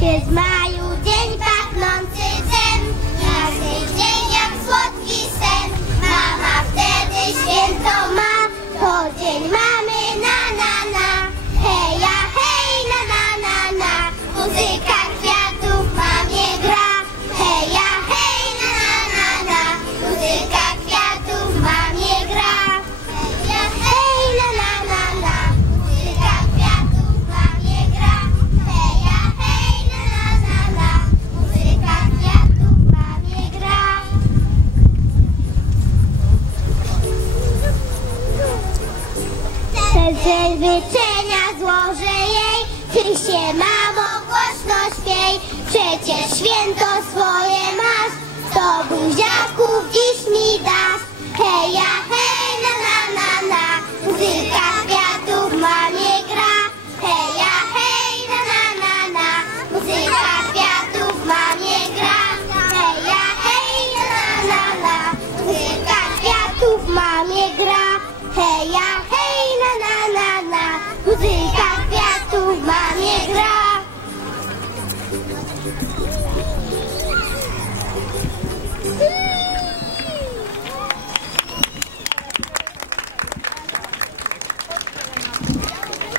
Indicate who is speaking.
Speaker 1: Jest maju dzień pachnący dżem, każdy dzień jak słodki sen. Mama wtedy święto ma, to dzień mamy na na na. Heja, hej, na na na na, muzyka Te życzenia złożę jej, ty się mamo głośno śpiej. Przecież święto swoje Let's go.